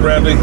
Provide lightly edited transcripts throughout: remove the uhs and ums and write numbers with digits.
on, Bradley?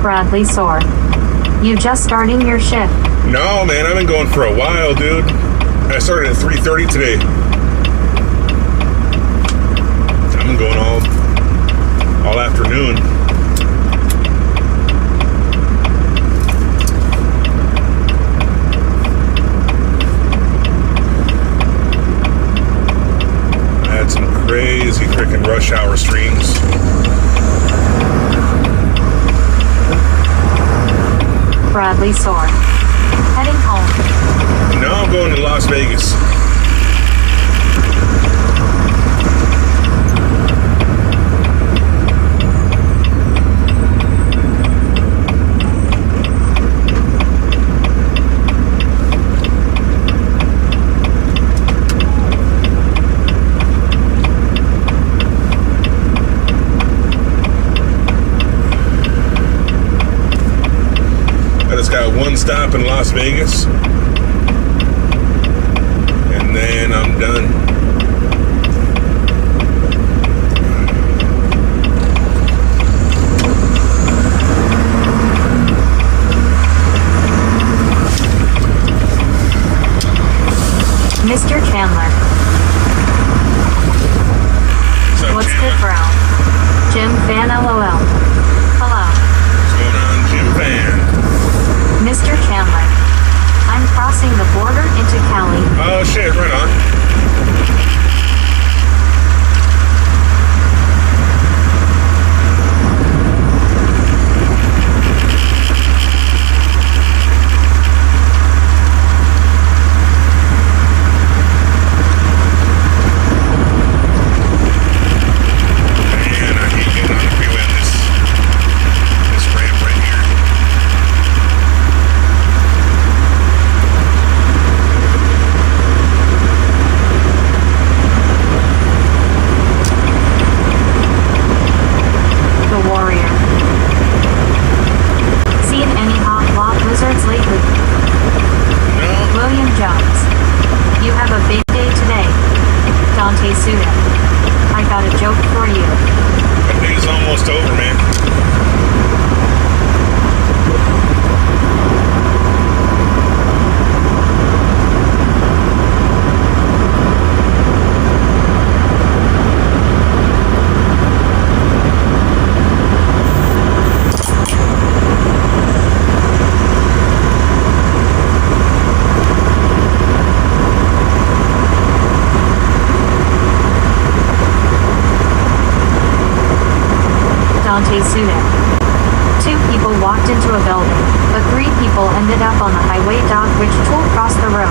Bradley sore. You just starting your shift? No, man, I've been going for a while, dude. I started at 3:30 today. I've been going all afternoon. I had some crazy freaking rush hour streams. Bradley sore. Heading home. No, I'm going to Las Vegas. Got one stop in Las Vegas, and then I'm done. Mr. Chandler. What's good, bro? Jim Fan LOL. Hello. What's going on, Jim Fan? Mr. Chandler, I'm crossing the border into Cali. Oh shit, right on. I got a joke for you. That day's almost over, man. Two people walked into a building, but 3 people ended up on the highway. Which tool crossed the road?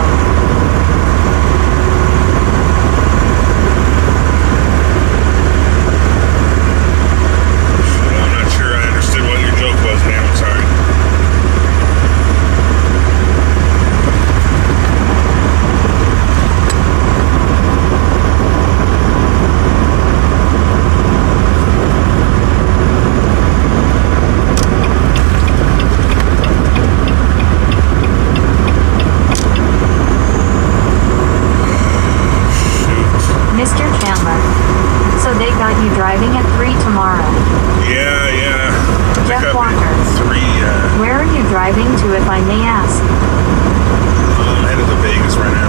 I'm not sure I understood what your joke was, man. I'm sorry. Driving at 3 tomorrow. Yeah. Jeff Walker. 3. Where are you driving to, if I may ask? I'm headed to Vegas right now.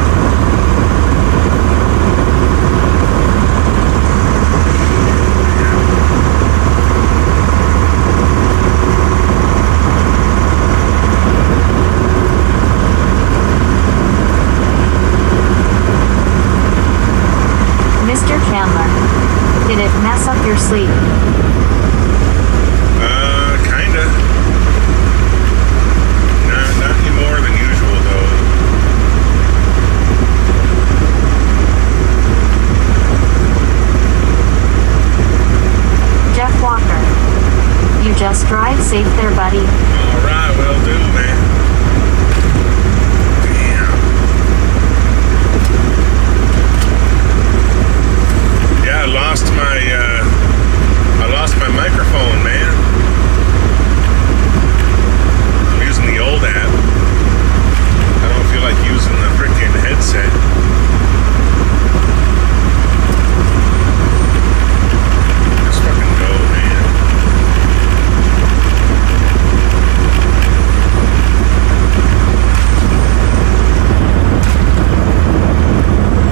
up your sleeve? Kinda. Not any more than usual, though. Jeff Walker. You just drive safe there, buddy. Alright, will do, man. Damn. Yeah, I lost my microphone, man. I'm using the old app. I don't feel like using the freaking headset. Just fucking go, man.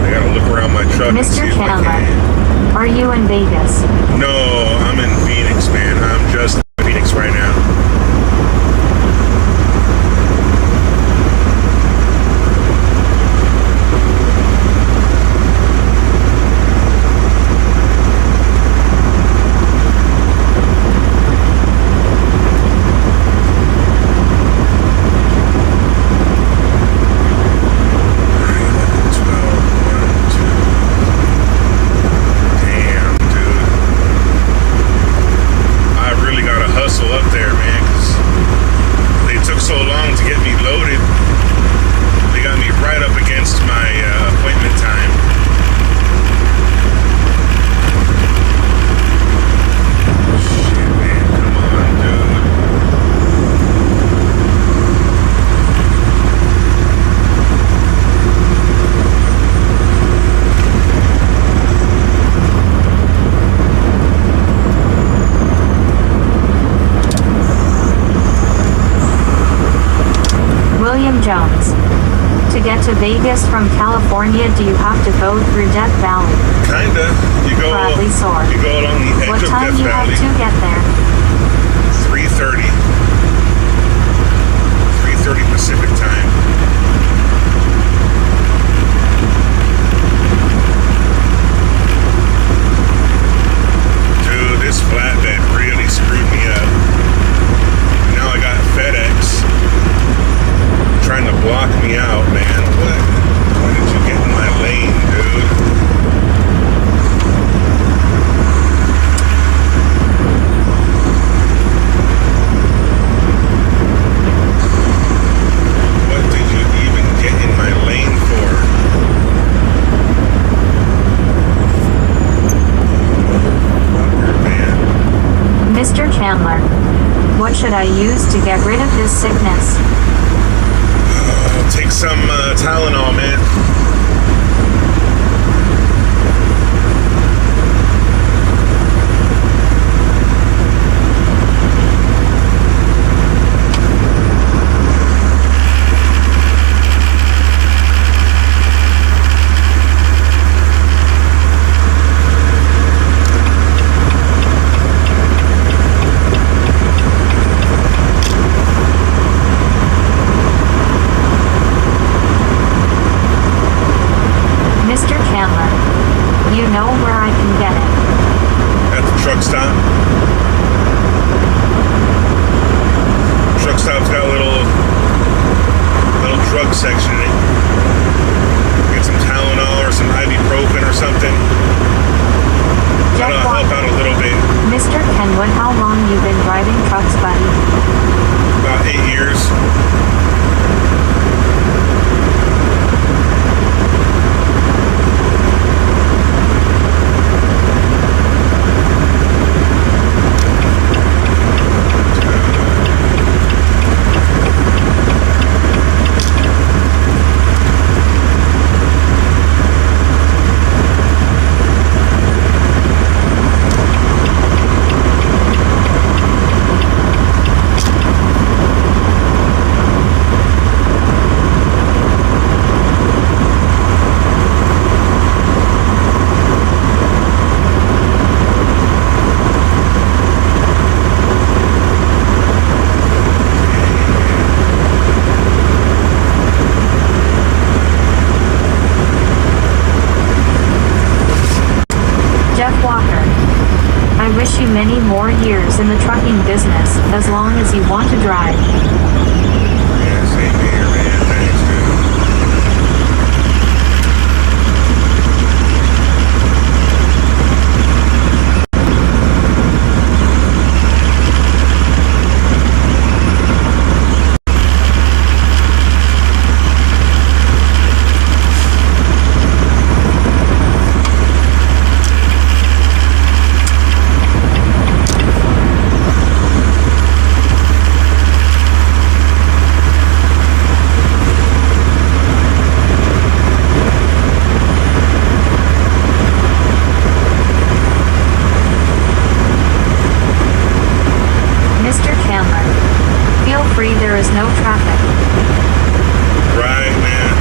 I gotta look around my truck and see Mr. if I Chandler, can. are you in Vegas? No, I'm in Phoenix, man. I'm just in Phoenix right now. Jones. To get to Vegas from California, do you have to go through Death Valley? Kinda. You go along the edge What of time Death you Valley. have to get there? 3:30. 3:30 Pacific time. Dude, this flatbed really screwed me up. Now I got FedEx trying to block me out, man. What? Why did you get in my lane, dude? What did you even get in my lane for? Fucker, man. Mr. Chandler, what should I use to get rid of this sickness? Take some Tylenol, man. Truck stop. Truck stop's got a little drug section in it. Get some Tylenol or some ibuprofen or something. That'll help out a little bit. Mr. Kenwood, how long you been driving trucks, buddy? About 8 years. many more years in the trucking business, as long as you want to drive. Yeah, same here, man. Thanks, dude. Mr. Chandler, feel free, there is no traffic. Right, man.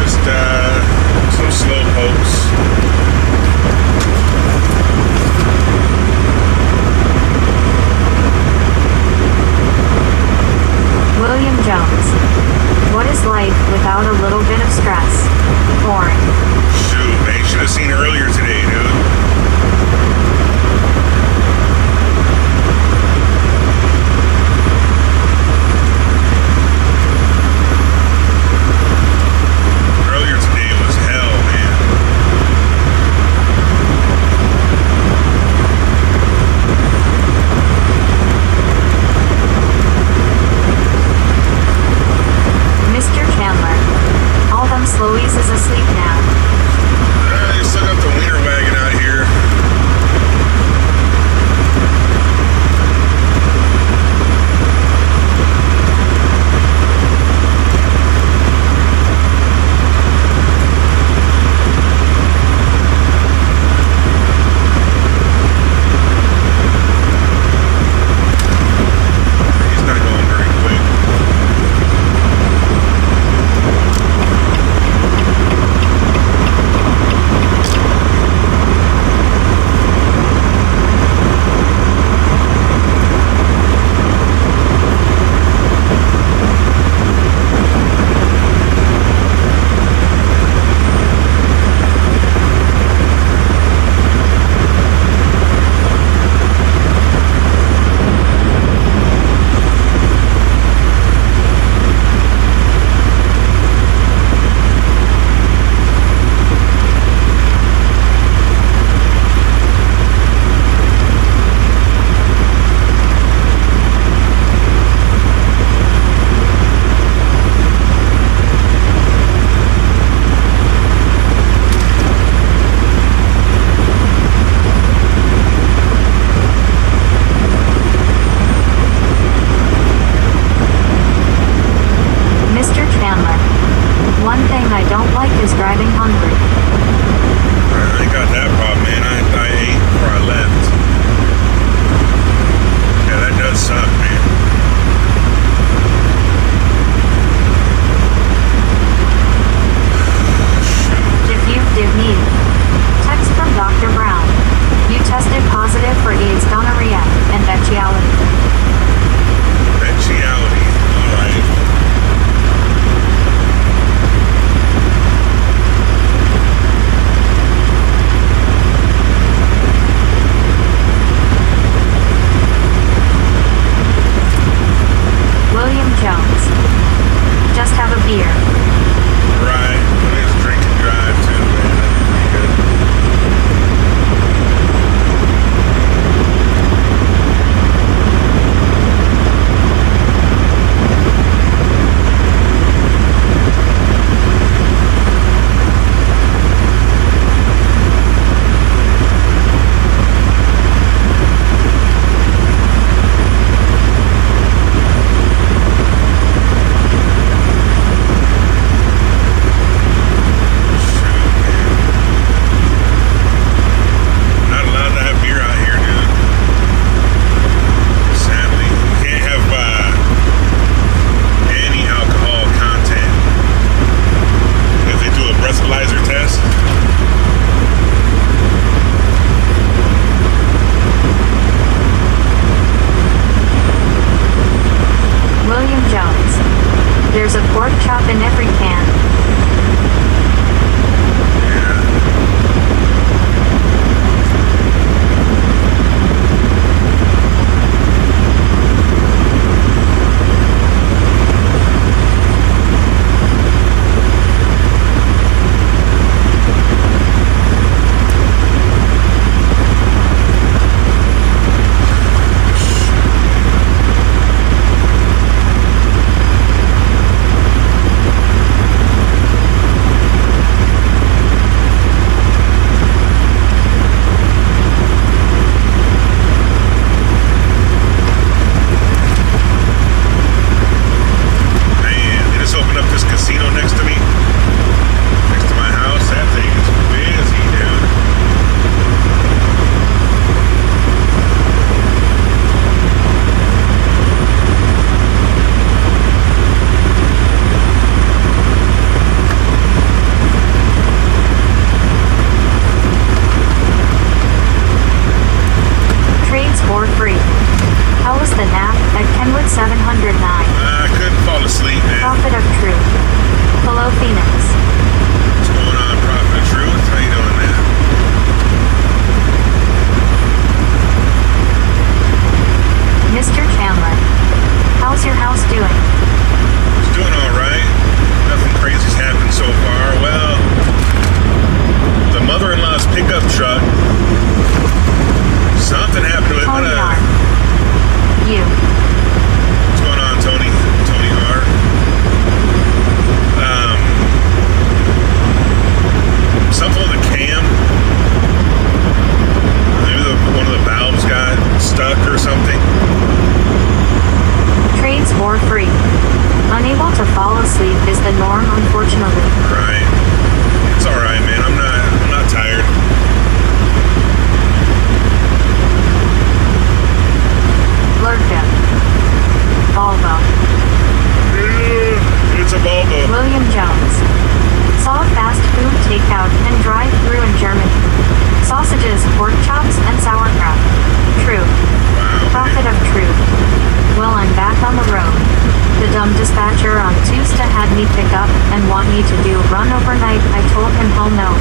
Just, some slow pokes. William Jones. What is life without a little bit of stress? Boring. Shoot, man. You should have seen earlier today, dude. Earlier today was hell, man. Mr. Chandler. All them slowies is asleep now. They still got the wiener wagon out here. He's not going very quick. Mr. Chandler. One thing I don't like is driving hungry. I ain't got that problem, man. I ate before I left. Yeah, that does suck, man. If you did need. Text from Dr. Brown. You tested positive for AIDS, gonorrhea, and bestiality. Bestiality. Alright. Right. It's all right, man. I'm not tired. Lurka. Volvo. It's a Volvo. William Jones. Saw fast food takeout and drive-through in Germany. Sausages, pork chops, and sauerkraut. True. Wow. Prophet of truth. Well, I'm back on the road. The dumb dispatcher on Tuesday had me pick up and want me to do a run overnight. I told him hell no.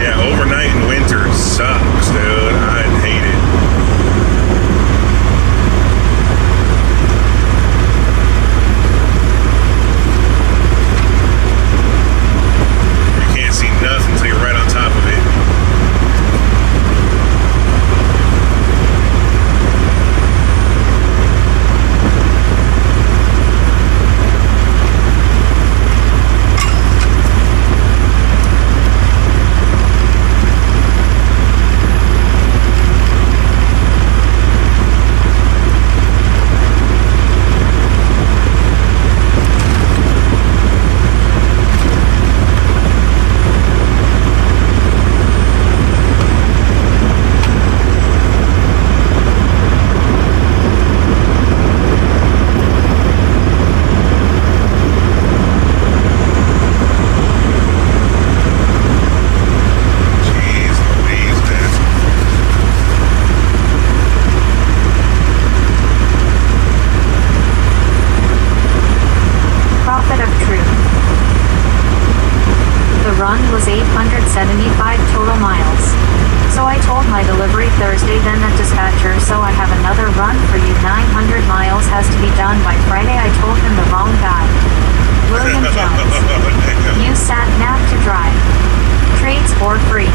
Yeah, overnight in winter sucks, dude. I'd hate it. You can't see nothing until you're right on top of it. Jeez Louise, man. Prophet of truth. The run was 875 total miles. So I told my delivery Thursday then at dispatcher, so I have another run for you. 900 miles has to be done by Friday. I told him the wrong guy. William Jones. Use sat nav to drive. Trades for free.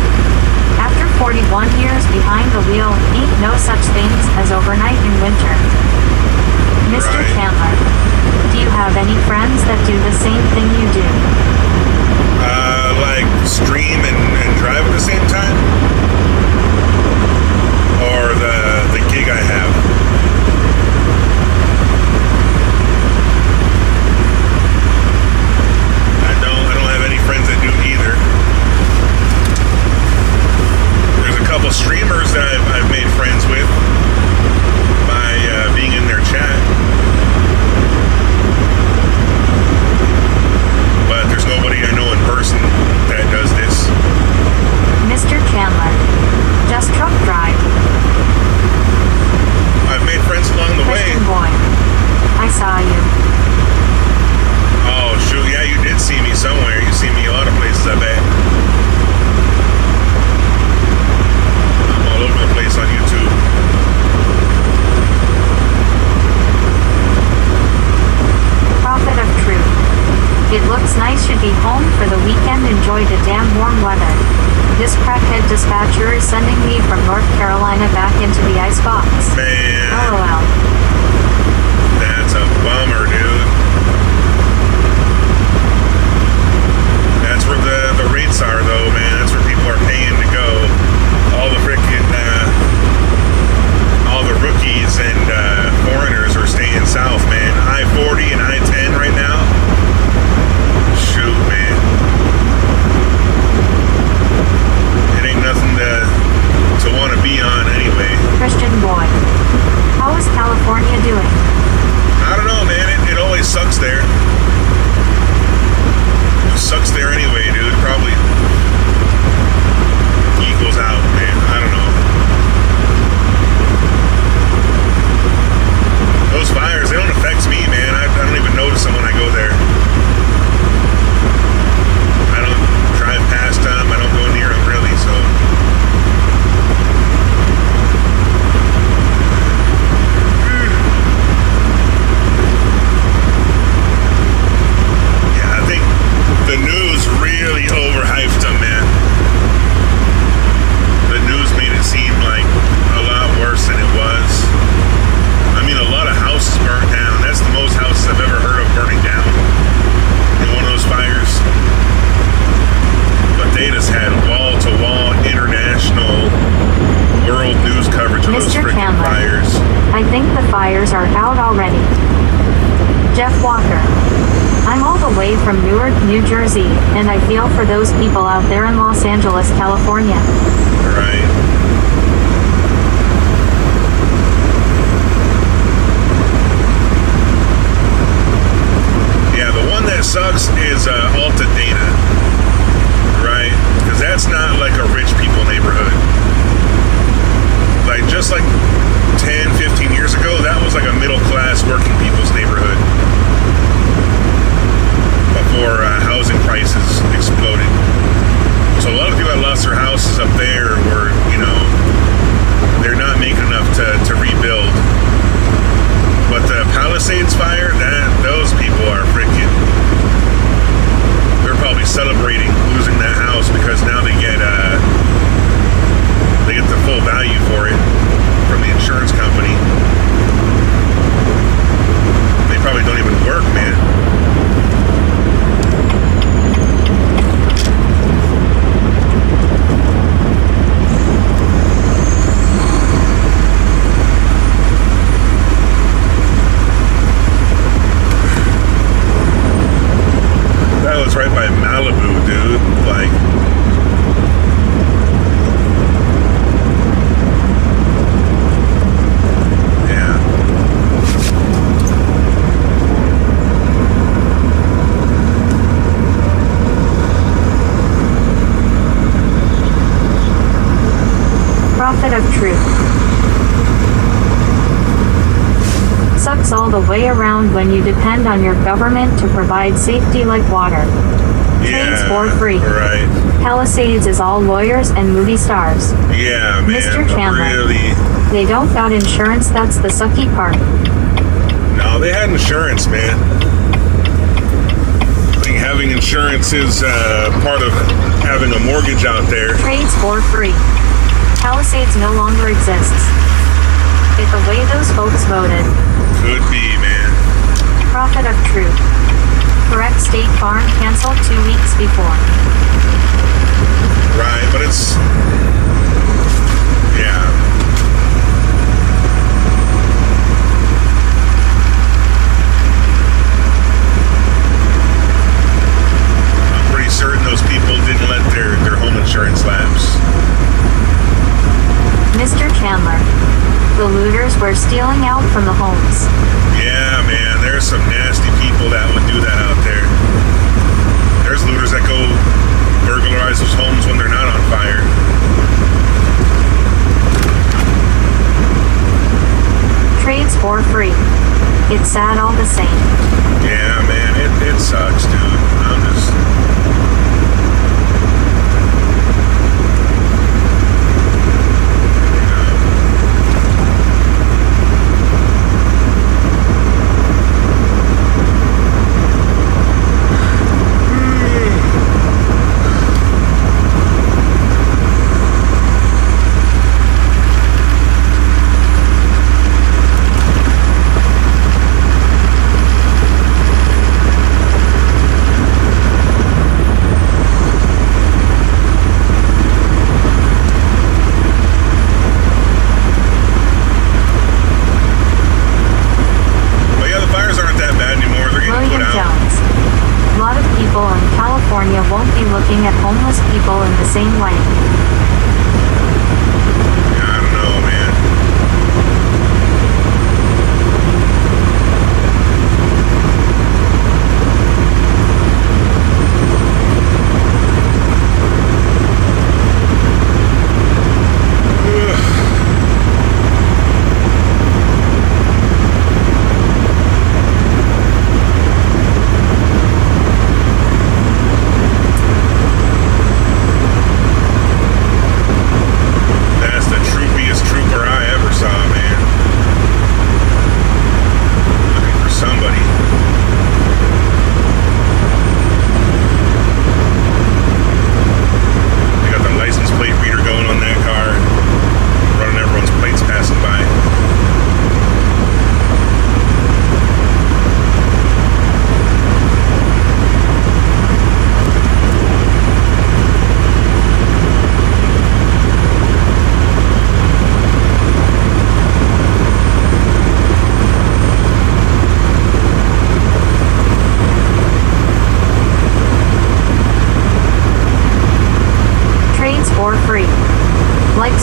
After 41 years behind the wheel, ain't no such things as overnight in winter. Mr. Right. Chandler. Do you have any friends that do the same thing you do? Like stream and drive at the same time? Or the gig I have? I don't have any friends that do either. There's a couple streamers that I've made friends with by being in their chat. But there's nobody I know in person that does this. Mr. Chandler. Just truck drive. I've made friends along the way. Christian boy. I saw you. Oh, shoot. Yeah, you did see me somewhere. You see me a lot of places, I bet. I'm all over the place on YouTube. Prophet of truth. It looks nice, should be home for the weekend. Enjoy the damn warm weather. This crackhead dispatcher is sending me from North Carolina back into the icebox. Man, LOL. that's a bummer, dude. That's where the rates are, though, man. That's where people are paying to go. All the frickin' all the rookies and foreigners are staying south, man. I-40 and I-10 right now. Shoot, man. It ain't nothing to want to be on anyway. Christian boy. How is California are out already. Jeff Walker. I'm all the way from Newark, New Jersey, and I feel for those people out there in Los Angeles, California. Right. Yeah, the one that sucks is Alta Dana, right? Because that's not like a rich people neighborhood. Like, just like 10, 15 years ago, that was like a middle-class working people's neighborhood before housing prices exploded. So a lot of people that lost their houses up there were, you know, they're not making enough to rebuild. But the Palisades fire, those people are freaking, they're probably celebrating losing that house because now they get the full value for it from the insurance company. They probably don't even work, man. That was right by Malibu, dude. Like, Prophet of truth. Sucks all the way around when you depend on your government to provide safety like water. Trains for free. Right. Palisades is all lawyers and movie stars. Yeah, man. Mr. Chandler. Really? They don't got insurance, that's the sucky part. No, they had insurance, man. I think having insurance is part of having a mortgage out there. Trades for free. Palisades no longer exists. If the way those folks voted. Could be, man. Prophet of truth. Correct. State Farm canceled 2 weeks before. Right, but it's, yeah. I'm pretty certain those people didn't let their home insurance lapse. Mr. Chandler. The looters were stealing out from the homes. Yeah, man, there's some nasty people that would do that out there. There's looters that go burglarize those homes when they're not on fire. Trades for free. It's sad all the same. Yeah, man, it sucks, dude. I'm just... Same way. I don't know, man.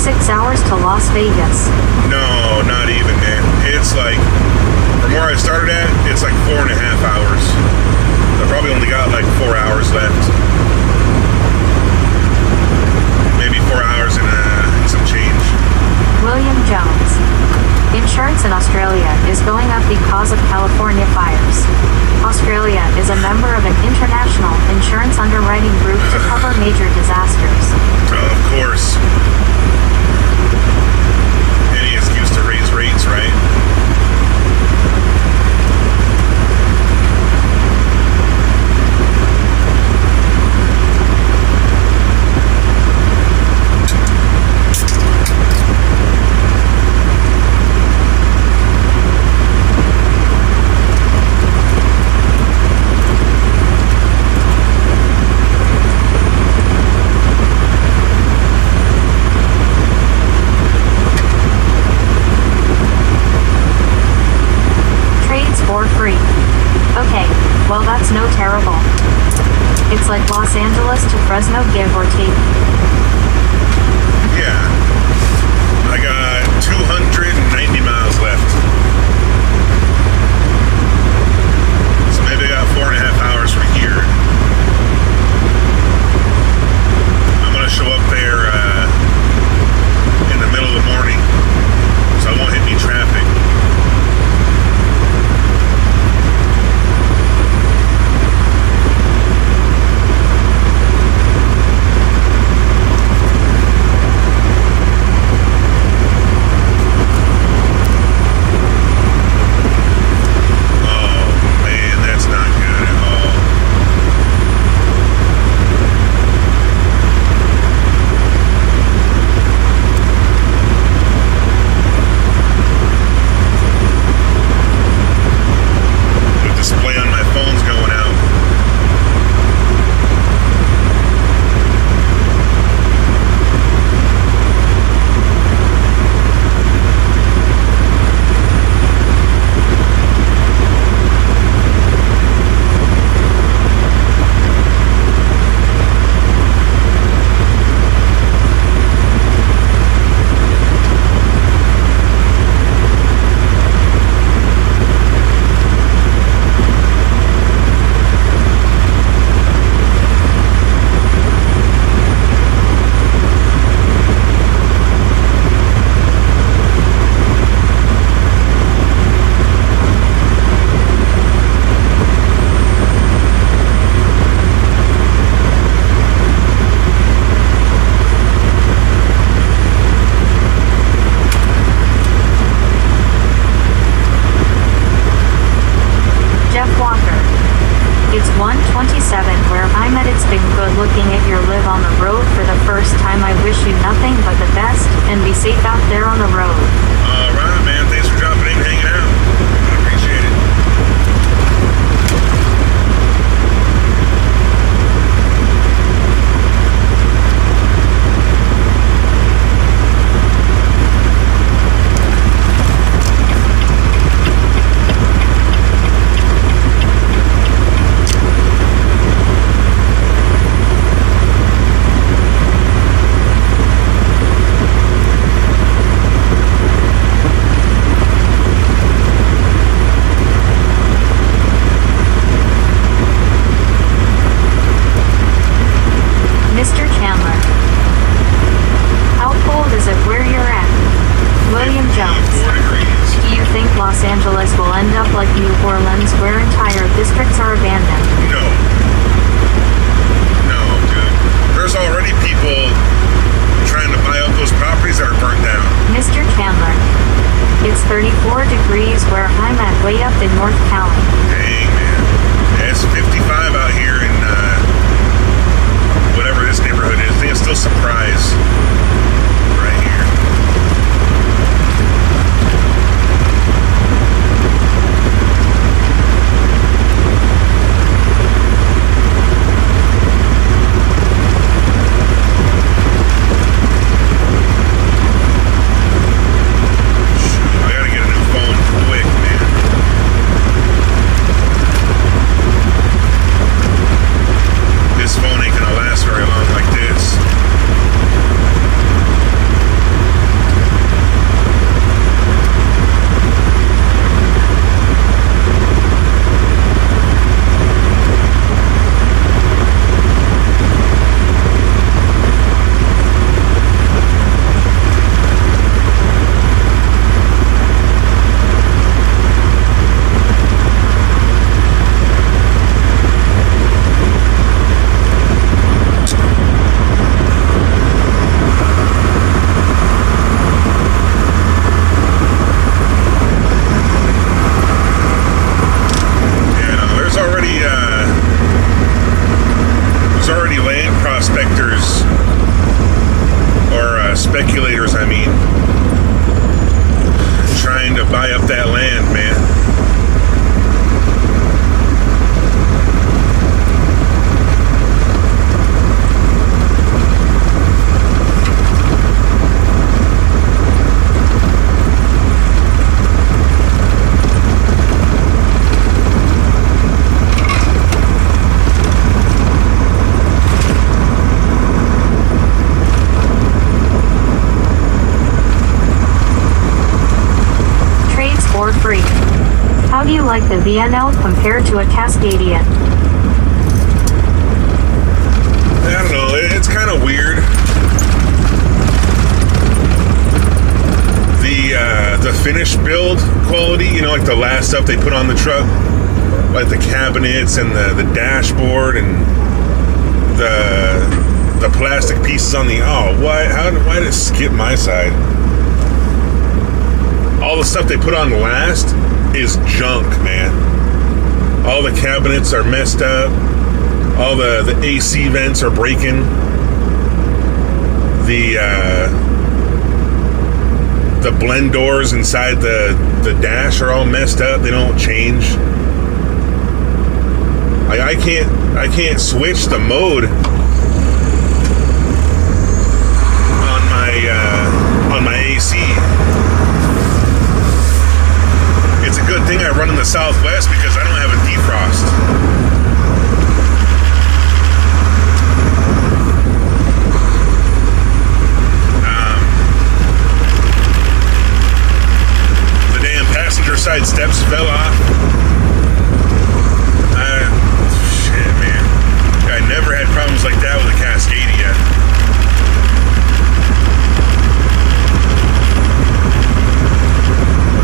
6 hours to Las Vegas. No, not even, man. It's like, from where I started at, it's like 4.5 hours. I probably only got like 4 hours left. Maybe 4 hours and some change. William Jones. Insurance in Australia is going up because of California fires. Australia is a member of an international insurance underwriting group to cover major disasters. Of course. Any excuse to raise rates, right? It's like Los Angeles to Fresno, give or take. Yeah. I got 290 miles left. So maybe I got 4.5 hours from here. I'm going to show up there in the middle of the morning, so I won't hit any traffic. This phone ain't gonna last very long like this. like the VNL compared to a Cascadian? I don't know. It's kind of weird. The finished build quality, you know, like the last stuff they put on the truck, like the cabinets and the dashboard and the plastic pieces on the why did it skip my side? All the stuff they put on last is junk, man. All the cabinets are messed up. All the AC vents are breaking. The blend doors inside the dash are all messed up. They don't change. I can't switch the mode on my AC. It's a good thing I run in the Southwest because I don't have a defrost. Passenger side steps fell off. Shit, man. I never had problems like that with a Cascadia.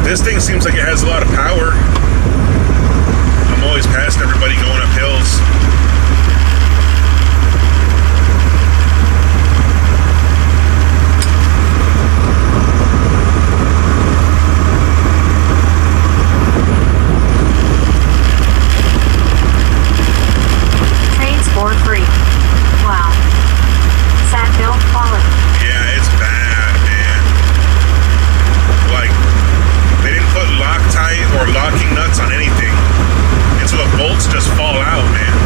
This thing seems like it has a lot of power. I'm always passing everybody going up hills. For free. Wow. Sad build quality. Yeah, it's bad, man. Like, they didn't put Loctite or locking nuts on anything. And so the bolts just fall out, man.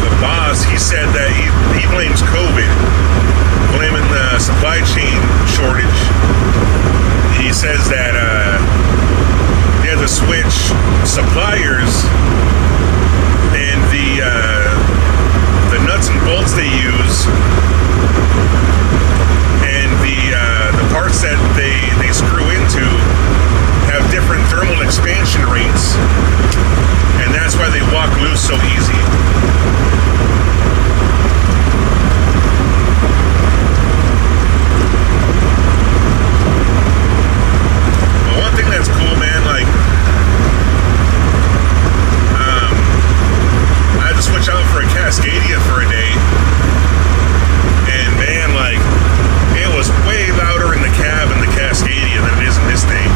The boss, he said that he blames COVID. Blaming the supply chain shortage. He says that they had to switch suppliers, and the nuts and bolts they use, and the parts that they screw into have different thermal expansion rates, and that's why they walk loose so easy. That's cool, man. Like, I had to switch out for a Cascadia for a day, and man, like, it was way louder in the cab in the Cascadia than it is in this thing.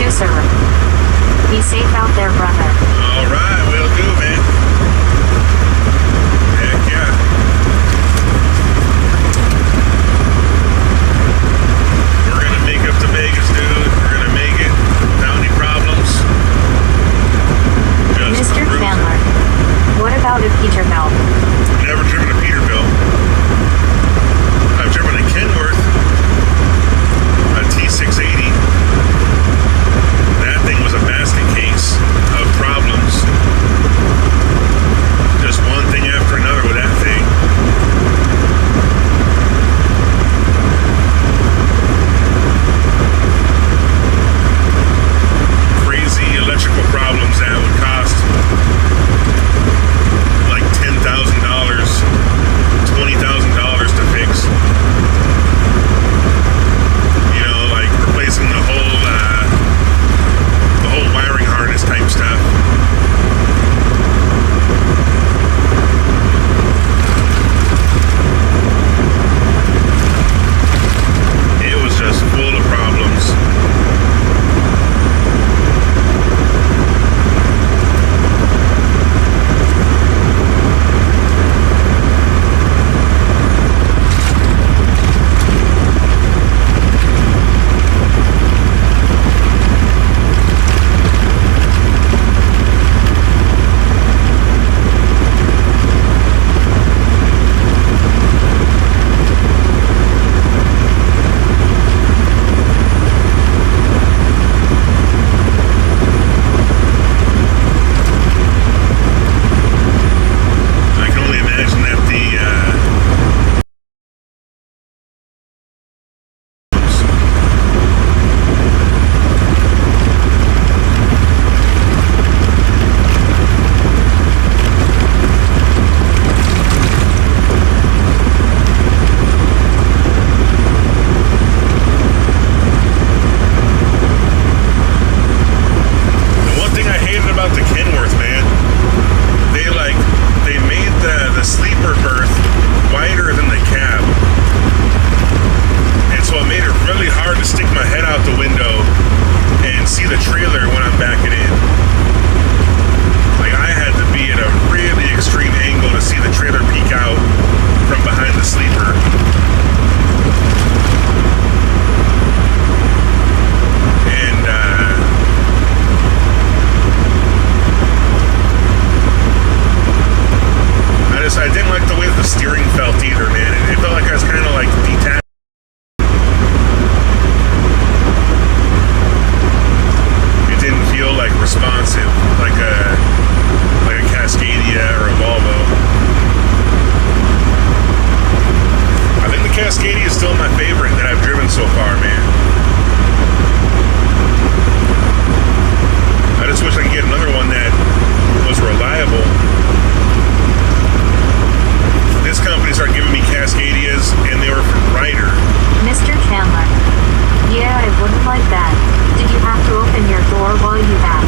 Juicer. Be safe out there, brother. All right, will do, man. Heck yeah. Up to Vegas, dude. We're gonna make it without any problems. Just Mr. Chandler, what about a Peterbilt? Never driven a Peterbilt. I've driven a Kenworth, a T680. That thing was a basket case of problems. Just one thing after another with that thing. Electrical problems that would cost like $10,000 steering felt either, man. It felt like I was kind of like detached. It didn't feel like responsive, like a Cascadia or a Volvo. I think the Cascadia is still my favorite that I've driven so far, man. I just wish I could get another one that was reliable. This company started giving me Cascadias, and they were from Ryder. Mr. Chandler. Yeah, I wouldn't like that. Did you have to open your door while you had?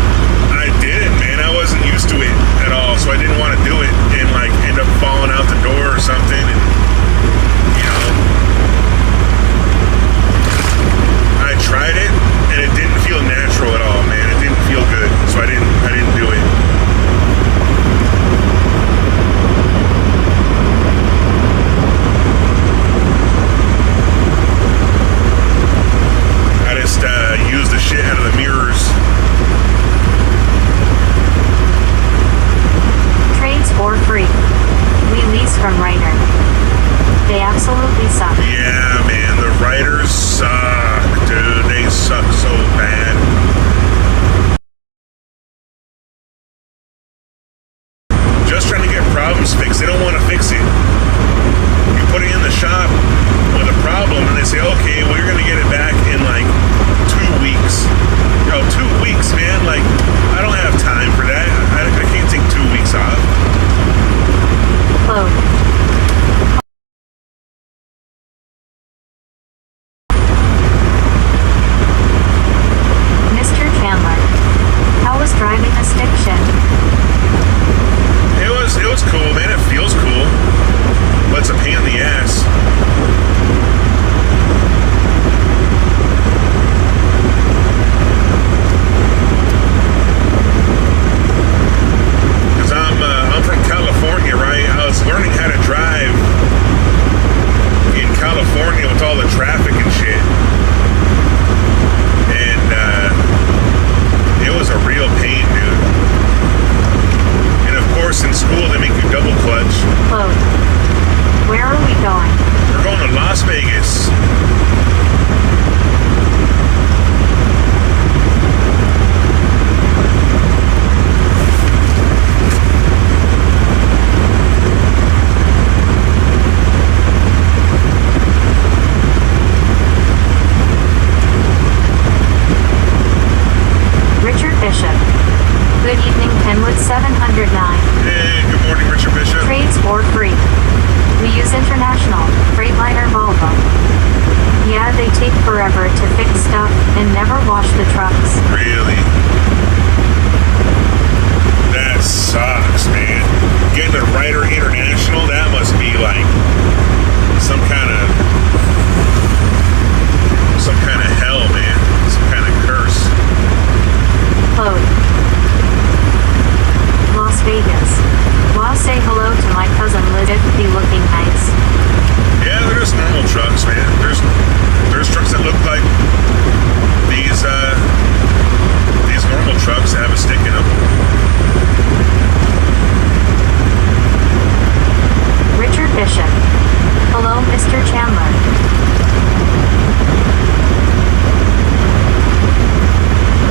I didn't, man. I wasn't used to it at all, so I didn't want to do it and like end up falling out the door or something. And you know, I tried it, and it didn't feel natural at all, man. It didn't feel good, so I didn't do it. Use the shit out of the mirrors. Trades for free. We lease from Ryder. They absolutely suck. Yeah, man, the Ryders suck, dude. They suck so bad. Just trying to get problems fixed. They don't want to fix it. You put it in the shop with a problem, and they say, okay, well, you're going to get it back in like 2 weeks. Bro, 2 weeks, man. Like, I don't have time for that. I can't take 2 weeks off. Load. Mr. Chandler. How was driving a stick shift? It was cool, man. It feels cool. But it's a pain in the ass. I'm from California, right? I was learning how to drive in California with all the traffic and shit. And it was a real pain, dude. And of course, in school, they make you double clutch. Load. Where are we going? We're going to Las Vegas. Good evening, Penwood 709. Hey, good morning, Richard Bishop. Trades for free. We use International, Freightliner Volvo. Yeah, they take forever to fix stuff and never wash the trucks. Really? That sucks, man. Getting a Ryder International, that must be like some kind of hell, man. Some kind of curse. Load. Las Vegas. Well, say hello to my cousin Liz. It'd be looking nice. Yeah, they're just normal trucks, man. There's trucks that look like these normal trucks that have a stick in them. Richard Bishop. Hello, Mr. Chandler.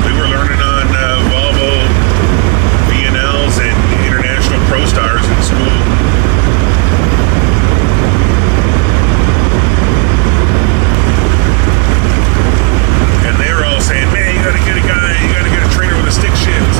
We were learning on Volvo V&Ls and International Pro Stars in school. And they were all saying, man, you gotta get a trainer with a stick shift.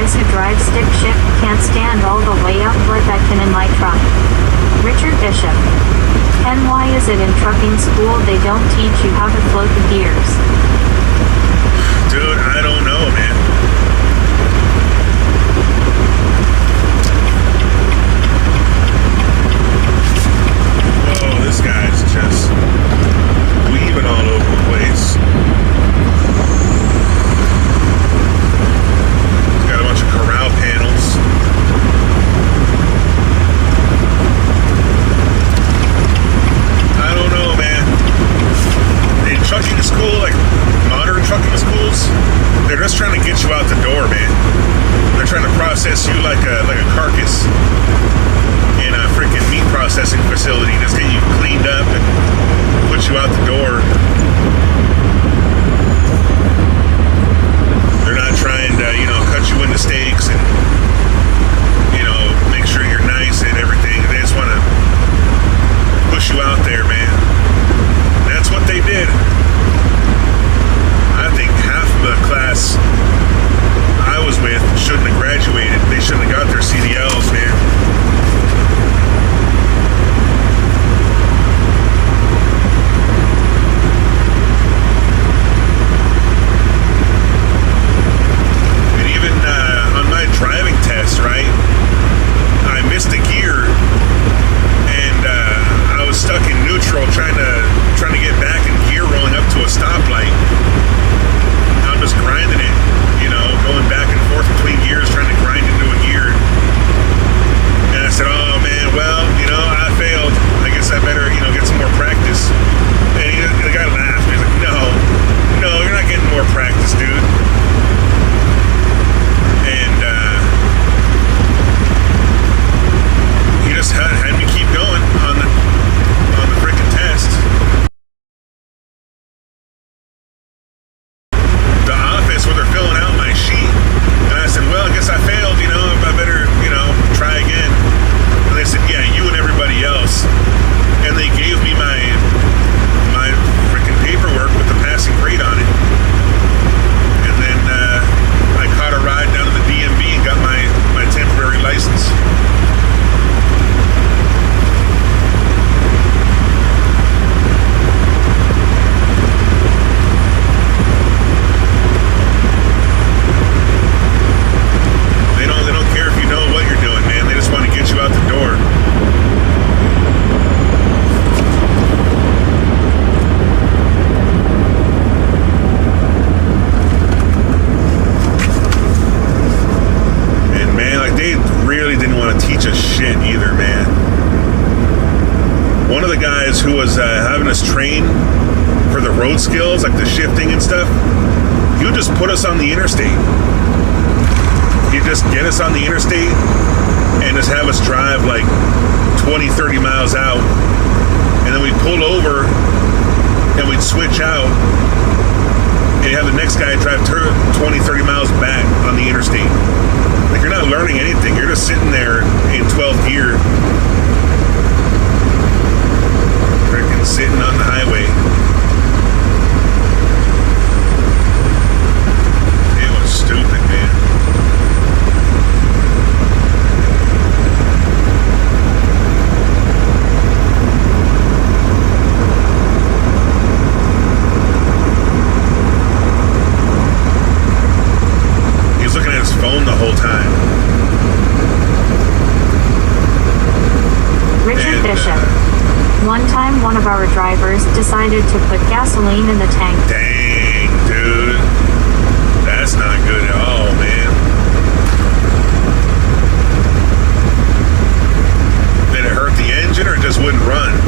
guys who drive stick shift can't stand all the way up like I can in my truck. Richard Bishop. And why is it in trucking school they don't teach you how to float the gears? Dude, I don't know, man. Whoa, this guy's just weaving all over the place. He's got a bunch of corral panels. I don't know, man. In trucking school, like modern trucking schools, they're just trying to get you out the door, man. They're trying to process you like a carcass in a freaking meat processing facility. Just get you cleaned up and put you out the door. They're not trying to, cut you into steaks and, make sure you're nice and everything. They just want to push you out there, man. And that's what they did. I think half of the class I was with shouldn't have graduated. They shouldn't have got their CDLs, man. And even on my driving test, right, I missed a gear and I was stuck in neutral trying to get back in gear rolling up to a stoplight. I'm just grinding it, going back and forth between gears, trying to grind into a gear. And I said, oh man, well, I failed. I guess I better, get some more practice. And the guy laughed. He's like, no, you're not getting more practice, dude. And he just had me keep going on the freaking test. The office where they're filling out my sheet, and I said, well, I guess I failed, I better, try again. And they said, yeah, you and everybody else. And they gave me my freaking paperwork with the passing grade on it. And then I caught a ride down to the DMV and got my temporary license. They don't care if you know what you're doing, man. They just want to get you out the door. And man, like they really didn't want to teach us shit either, man. One of the guys who was having us train for the road skills, like the shifting and stuff, he would just put us on the interstate. He'd just get us on the interstate and just have us drive like 20, 30 miles out. And then we'd pull over and we'd switch out and have the next guy drive 20, 30 miles back on the interstate. Like you're not learning anything. You're just sitting there in 12th gear, freaking sitting on the highway. It was stupid, man. Phone the whole time. Richard Bishop. One time one of our drivers decided to put gasoline in the tank. Dang, dude. That's not good at all, man. Did it hurt the engine or it just wouldn't run?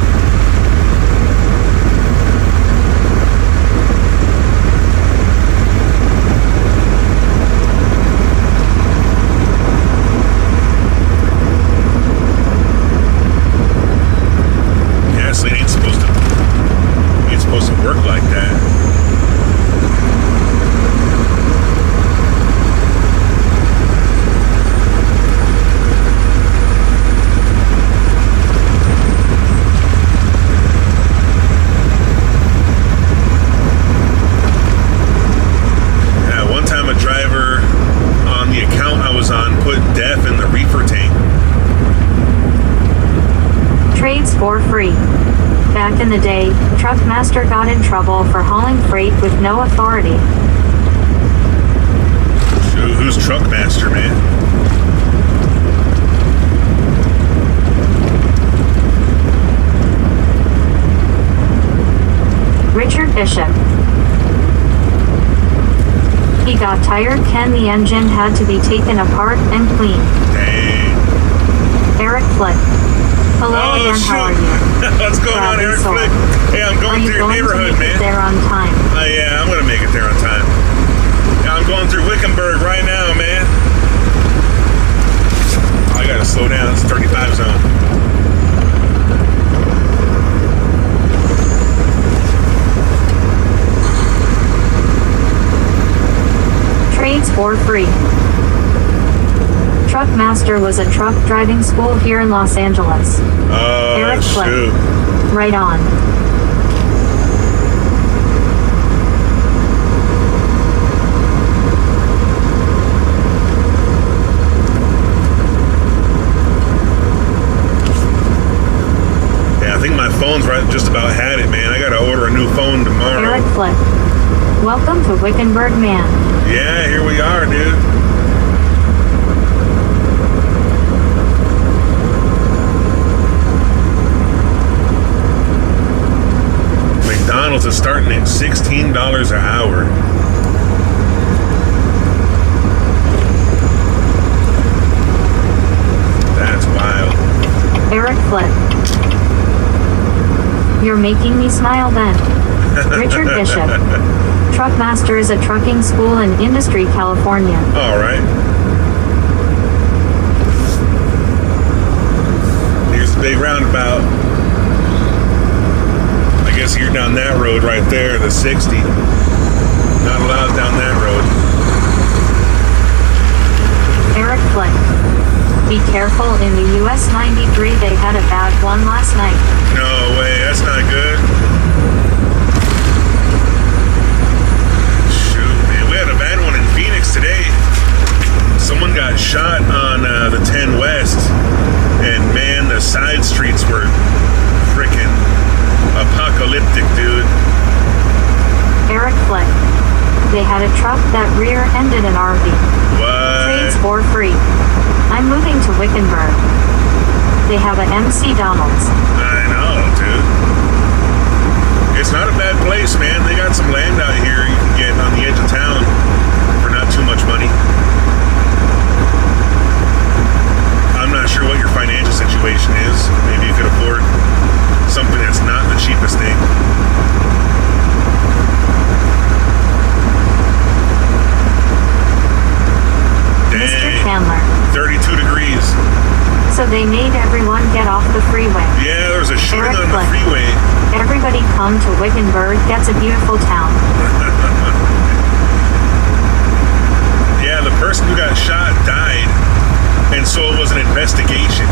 Gasoline ain't supposed to work like that. for free. Back in the day, Truckmaster got in trouble for hauling freight with no authority. Who's Truckmaster, man? Richard Bishop. He got tired, Ken. The engine had to be taken apart and cleaned. Dang. Eric Flick. Hello again, shoot. how are you? What's going on, Eric Flick? Hey, I'm going through your neighborhood, man. There on time. Yeah, I'm gonna make it there on time. Yeah, I'm going through Wickenburg right now, man. I gotta slow down. It's 35 zone. Trades for free. Truckmaster was a truck driving school here in Los Angeles. Oh, Eric Flick. shoot. Right on. Yeah, I think my phone's right just about had it, man. I gotta order a new phone tomorrow. Eric Flick. Welcome to Wickenburg, man. Yeah, here we are, dude. McDonald's is starting at $16 an hour. That's wild. Eric Flick. You're making me smile then. Richard Bishop. Truckmaster is a trucking school in Interstate, California. All right. Here's the big roundabout. I guess you're down that road right there, the 60. Not allowed down that road. Eric Flick. Be careful, in the US 93 they had a bad one last night. No way, that's not good. Shoot, man, we had a bad one in Phoenix today. Someone got shot on the 10 West, and man, the side streets were freaking apocalyptic, dude. Eric Flick. They had a truck that rear-ended an RV. What? Trades for free. I'm moving to Wickenburg. They have a MC Donald's. I know, dude. It's not a bad place, man. They got some land out here you can get on the edge of town for not too much money. I'm not sure what your financial situation is. Maybe you could afford something that's not the cheapest thing. Mr. Chandler. 32 degrees. So they made everyone get off the freeway. Yeah, there was a shooting Eric on the Flick. freeway. Everybody come to Wickenburg. That's a beautiful town. Yeah, the person who got shot died, and so it was an investigation.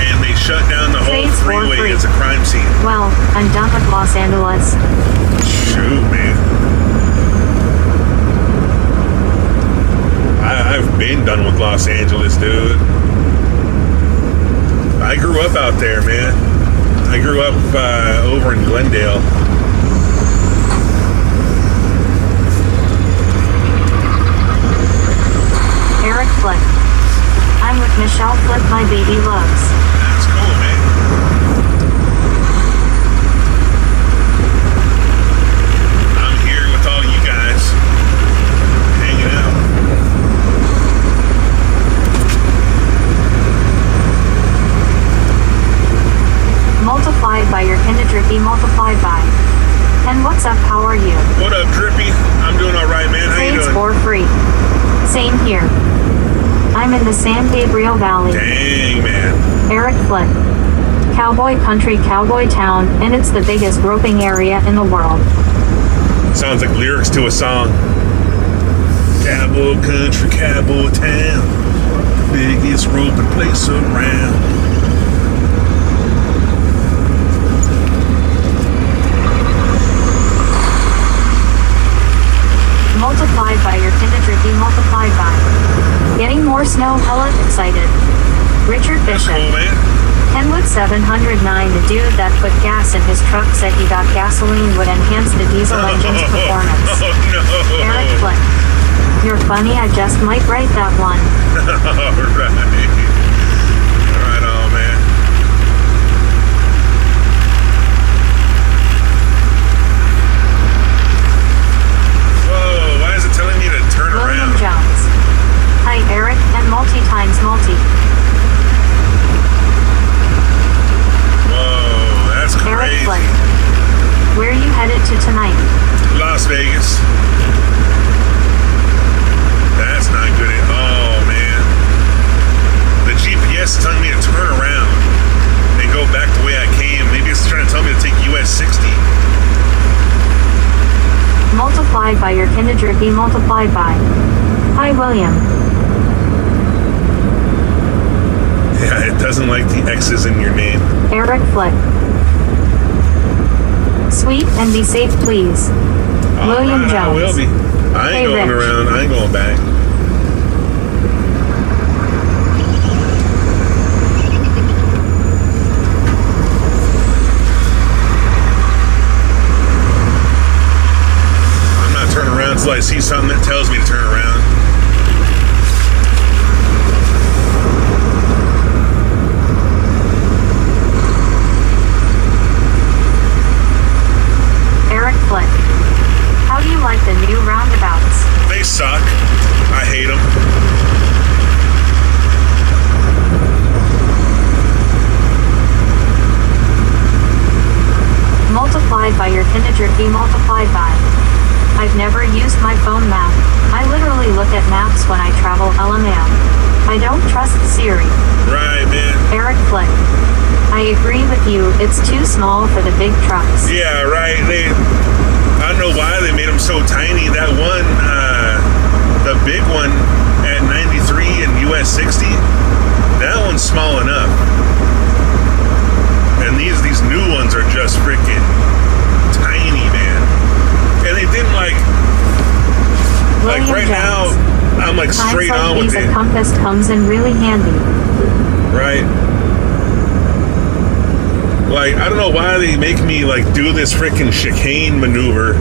And they shut down the whole Trades for freeway free. as a crime scene. Well, I'm done with Los Angeles. Shoot, man. I've been done with Los Angeles, dude. I grew up out there, man. I grew up over in Glendale. Eric Flick. I'm with Michelle Flick, my baby loves. That's cool, man. I'm here with all you guys, hanging out. Multiplied by your Drippy multiplied by. And what's up, how are you? What up, Drippy? I'm doing all right, man. How you Trades doing? for free. Same here. I'm in the San Gabriel Valley. Dang, man. Eric Flick. Cowboy country, cowboy town, and it's the biggest roping area in the world. Sounds like lyrics to a song. Cowboy country, cowboy town, biggest roping place around. Multiplied by your Drippy multiplied by. Getting more snow, hella excited. Richard That's Bishop. cool, man. Kenwood 709, the dude that put gas in his truck said he got gasoline would enhance the diesel engine's performance. Oh no. Eric Flick. You're funny, I just might write that one. Alright. Alright, oh man. Whoa, why is it telling me to turn William around? Jones. Hi Eric, and multi times multi. Whoa, that's Eric crazy. Flick. Where you headed to tonight? Las Vegas. That's not good at all, man. The GPS is telling me to turn around and go back the way I came. Maybe it's trying to tell me to take US 60. Multiplied by your kindred be multiplied by. Hi William. Yeah, it doesn't like the X's in your name. Eric Flick. Sweet and be safe please. William Right, I will Jones. be. I ain't Hey, going Rich. around. I ain't going back. I'm not turning around until I see something that tells me to turn around. Eric Flick. How do you like the new roundabouts? They suck. I hate them. Multiplied by your kindred be multiplied by. I've never used my phone map. I literally look at maps when I travel LMAO. I don't trust Siri. Right, man. Eric Flick. I agree with you, it's too small for the big trucks. Yeah, right. I don't know why they made them so tiny. That one, the big one at 93 and US 60, that one's small enough. And these new ones are just freaking tiny, man. And they didn't like William right Jones. now, I'm like straight Times on like with these, it. a compass comes in really handy. Right? Like, I don't know why they make me like do this freaking chicane maneuver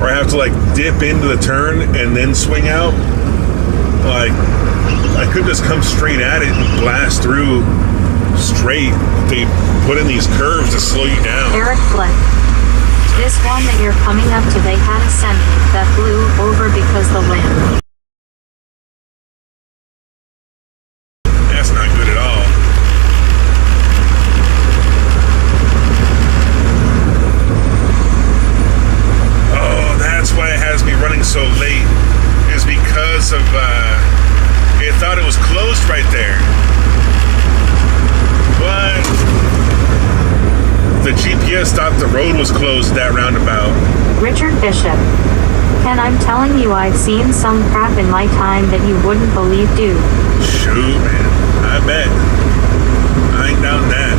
where I have to like dip into the turn and then swing out. Like, I could just come straight at it and blast through straight. They put in these curves to slow you down. Eric Flick. This one that you're coming up to, they had a semi that blew over because the wind. That's not good at all. Oh, that's why it has me running so late. Is because of it thought it was closed right there. But the GPS thought the road was closed that roundabout. Richard Bishop. And I'm telling you, I've seen some crap in my time that you wouldn't believe, dude. Shoot, man. I bet. I ain't down that.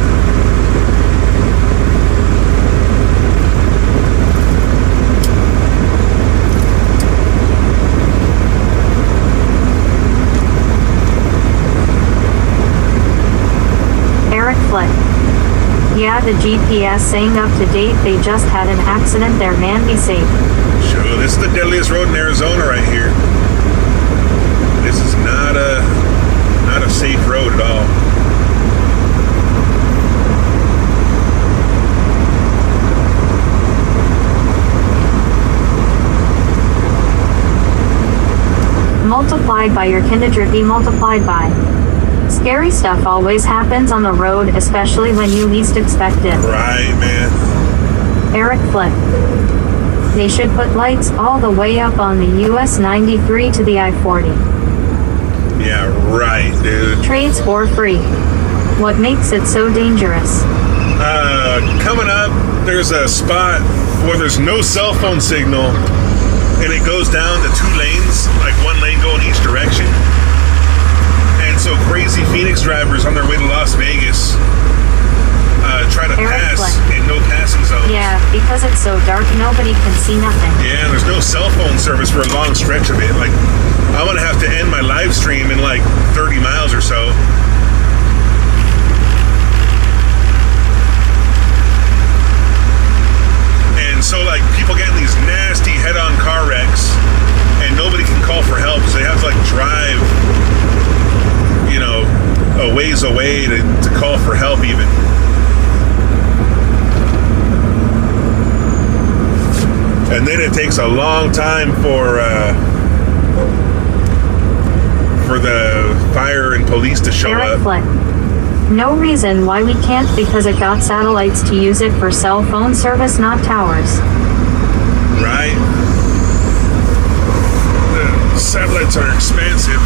Eric Flick. Yeah, the GPS saying up to date, they just had an accident there, man, be safe. Sure, this is the deadliest road in Arizona right here. This is not a safe road at all. Multiplied by your kindred be multiplied by. Scary stuff always happens on the road, especially when you least expect it. Right, man. Eric Flick. They should put lights all the way up on the US 93 to the I-40. Yeah, right, dude. Trades for free. What makes it so dangerous? Coming up, there's a spot where there's no cell phone signal, and it goes down to 2 lanes, like 1 lane going each direction. And so crazy Phoenix drivers on their way to Las Vegas try to Eric pass Flick. in no passing zones. Yeah, because it's so dark, nobody can see nothing. Yeah, there's no cell phone service for a long stretch of it. Like, I'm gonna have to end my live stream in like 30 miles or so. hours away to call for help even. And then it takes a long time for the fire and police to show Eric up. Flick. No reason why we can't, because it got satellites to use it for cell phone service, not towers. Right? The satellites are expensive.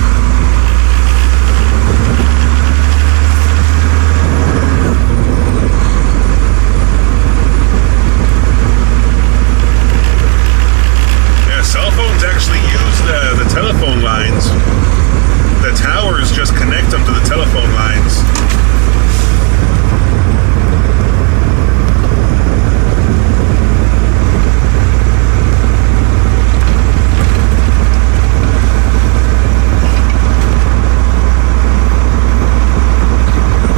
Yeah, cell phones actually use the telephone lines. The towers just connect them to the telephone lines.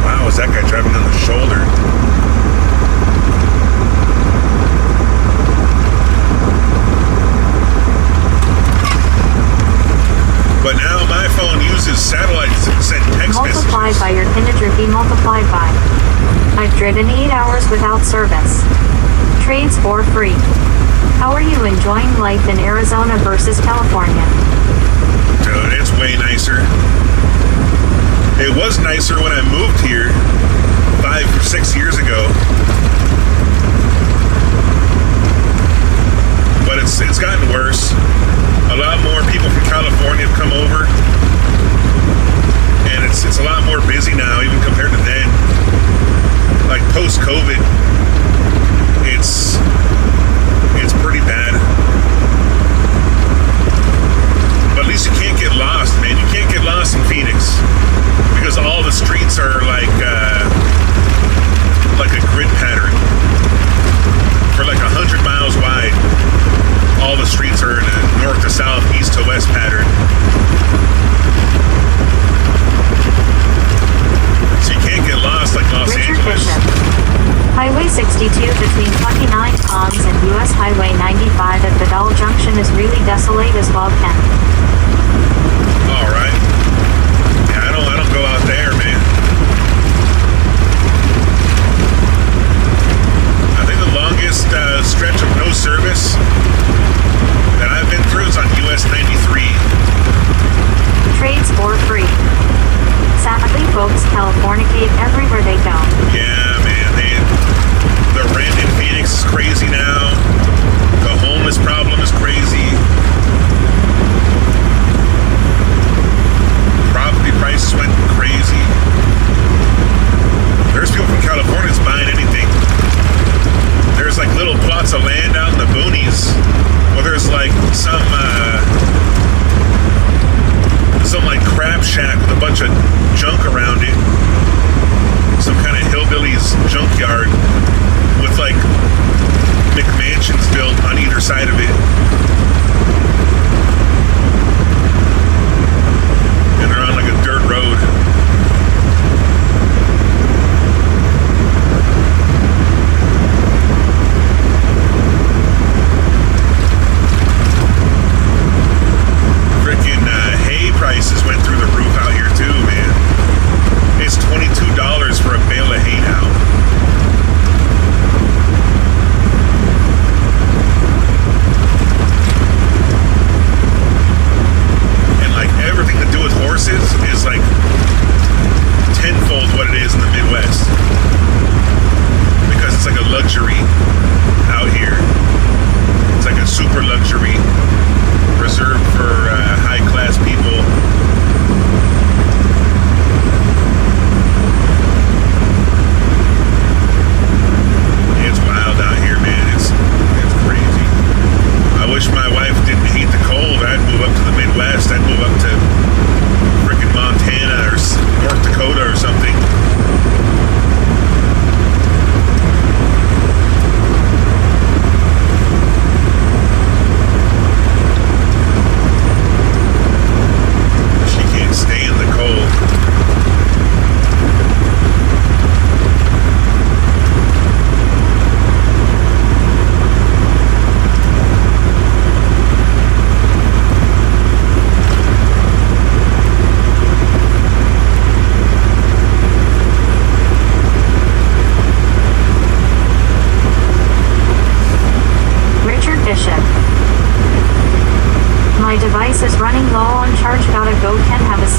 Wow, is that guy driving on the shoulder? But now my phone uses satellites to send text Multiplied messages. by your Kindertrophy multiplied by. I've driven 8 hours without service. Trades for free. How are you enjoying life in Arizona versus California? Dude, it's way nicer. It was nicer when I moved here 5 or 6 years ago. But it's gotten worse. A lot more people from California have come over. And it's a lot more busy now, even compared to then. Like post-COVID, it's pretty bad. But at least you can't get lost, man. You can't get lost in Phoenix because all the streets are like a grid pattern. For like 100 miles wide, all the streets are in a north to south, east to west pattern. So you can't get lost like Los Richard Angeles. Bishop. Highway 62 between 29 Palms and US Highway 95 at Vidal Junction is really desolate as well, Ken. All right. Yeah, I don't go out there, man. I think the longest stretch of no service that I've been through is on US 93. Trades for free. Sadly, folks Californicate everywhere they go. Yeah, man. The rent in Phoenix is crazy now. The homeless problem is crazy. Property prices went crazy. There's people from California that's buying anything. There's like little plots of land out in the boonies. Well, there's like some like crab shack with a bunch of junk around it. Some kind of hillbilly's junkyard with like McMansions built on either side of it. And they're on like a dirt road. Freaking hay prices went through the roof out here too, man. It's $22 for a bale of hay now.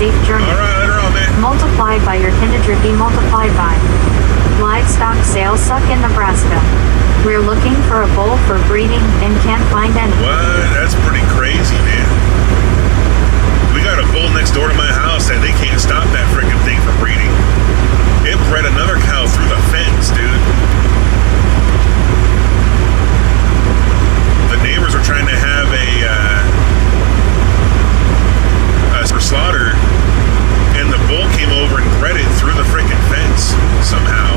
safe journey. All right, later on, man. Multiplied by your kindred be multiplied by. Livestock sales suck in Nebraska. We're looking for a bull for breeding and can't find any. What? That's pretty crazy, man. We got a bull next door to my house and they can't stop that freaking thing from breeding. It bred another cow through the fence, dude. The neighbors were trying to have a for slaughter, and the bull came over and bred it through the freaking fence somehow.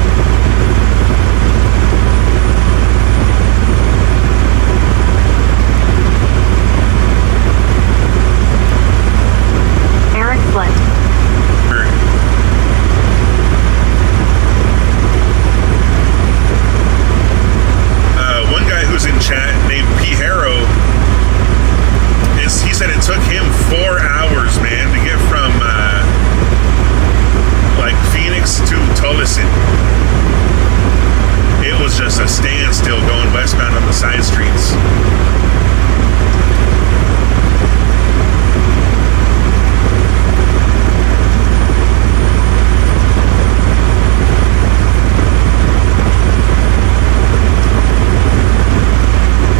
Eric Flint. One guy who's in chat named P. Harrow, he said it took him 4 hours, man, to get from like Phoenix to Tullison. It was just a standstill going westbound on the side streets.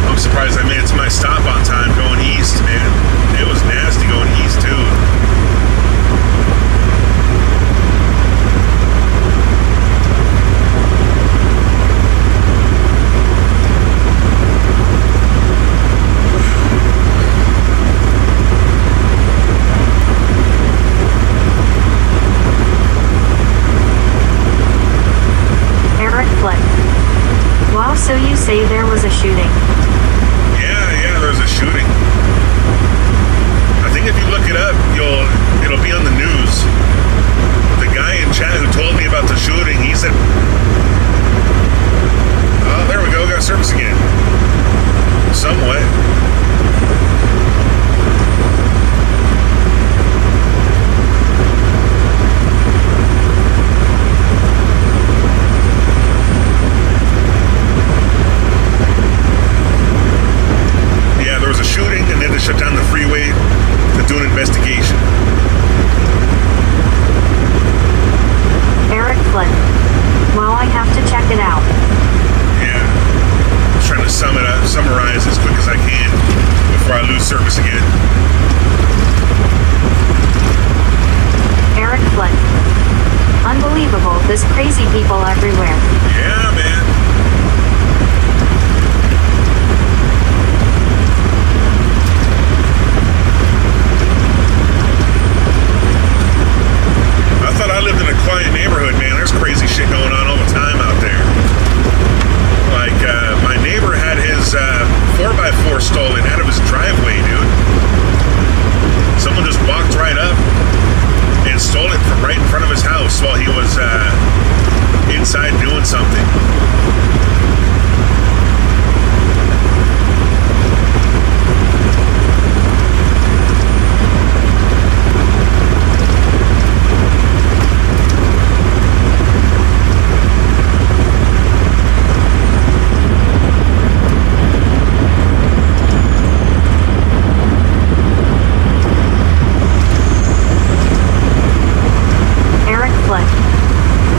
I'm surprised I made it to my stop on time going east, man. It was nasty going east, too. Eric Flint. Wow, so you say there was a shooting. Yeah, there's a shooting. I think if you look it up, it'll be on the news. The guy in chat who told me about the shooting, he said, oh, there we go, got service again. Somewhat. There was a shooting and then they shut down the freeway to do an investigation. Eric Flint. Well, I have to check it out. Yeah. I'm trying to summarize as quick as I can before I lose service again. Eric Flint. Unbelievable, there's crazy people everywhere. Yeah, man. I thought I lived in a quiet neighborhood, man. There's crazy shit going on all the time out there. Like, my neighbor had his 4x4 stolen out of his driveway, dude. Someone just walked right up and stole it from right in front of his house while he was inside doing something.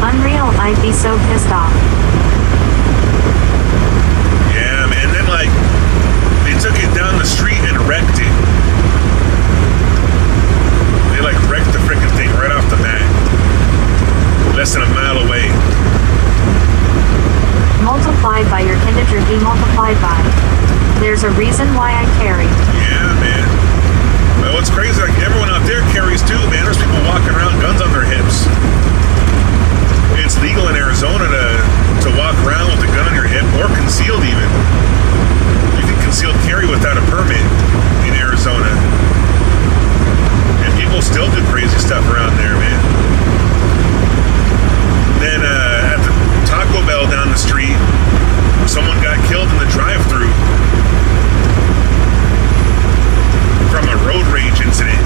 Unreal, I'd be so pissed off. Yeah, man. Then, like, they took it down the street and wrecked it. They, like, wrecked the freaking thing right off the bat. Less than a mile away. Multiplied by your kindred be multiplied by. There's a reason why I carry. Yeah, man. Well, it's crazy. Like, everyone out there carries, too, man. There's people walking around, guns on their hips. It's legal in Arizona to walk around with a gun on your hip, or concealed even. You can concealed carry without a permit in Arizona. And people still do crazy stuff around there, man. Then at the Taco Bell down the street, someone got killed in the drive-thru from a road rage incident.